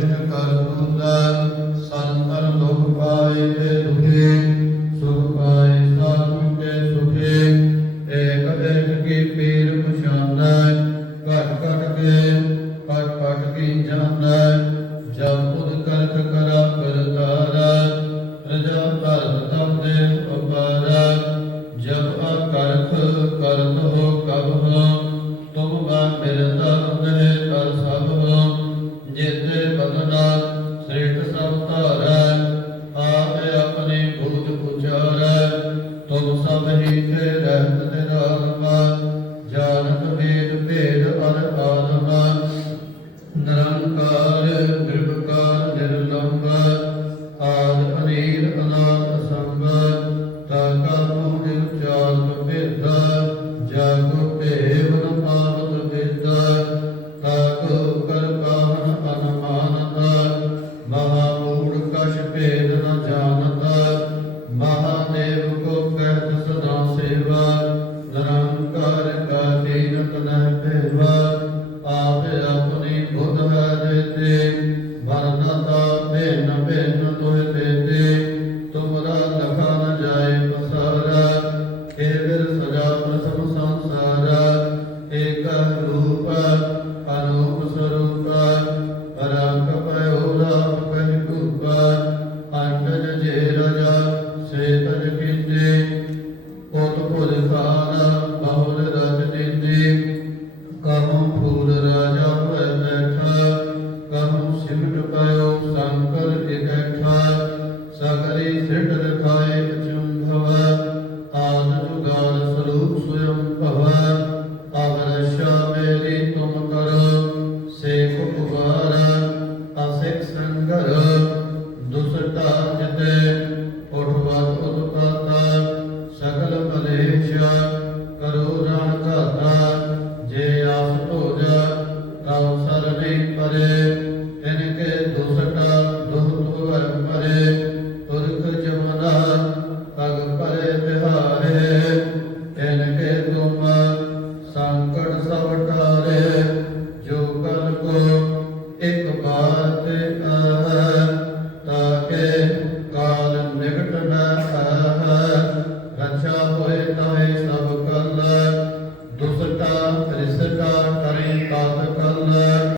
ਕਰ ਤੁੰਦਾ ਸੰਤਨ ਦੁਖ ਪਾਏ ਤੁਮ ਸਭ por ਅਨੇਕ ਪਰੇ ਇਨਕੇ ਦੋਸਟਾ ਦੋਹ ਤੋ ਘਰ ਪਰੇ ਤੁਰਕ ਜਮਨਾ ਤਗ ਪਰੇ ਬਿਹਾਰੇ ਇਨਕੇ ਤੁਮ ਸੰਕਟ ਸਭ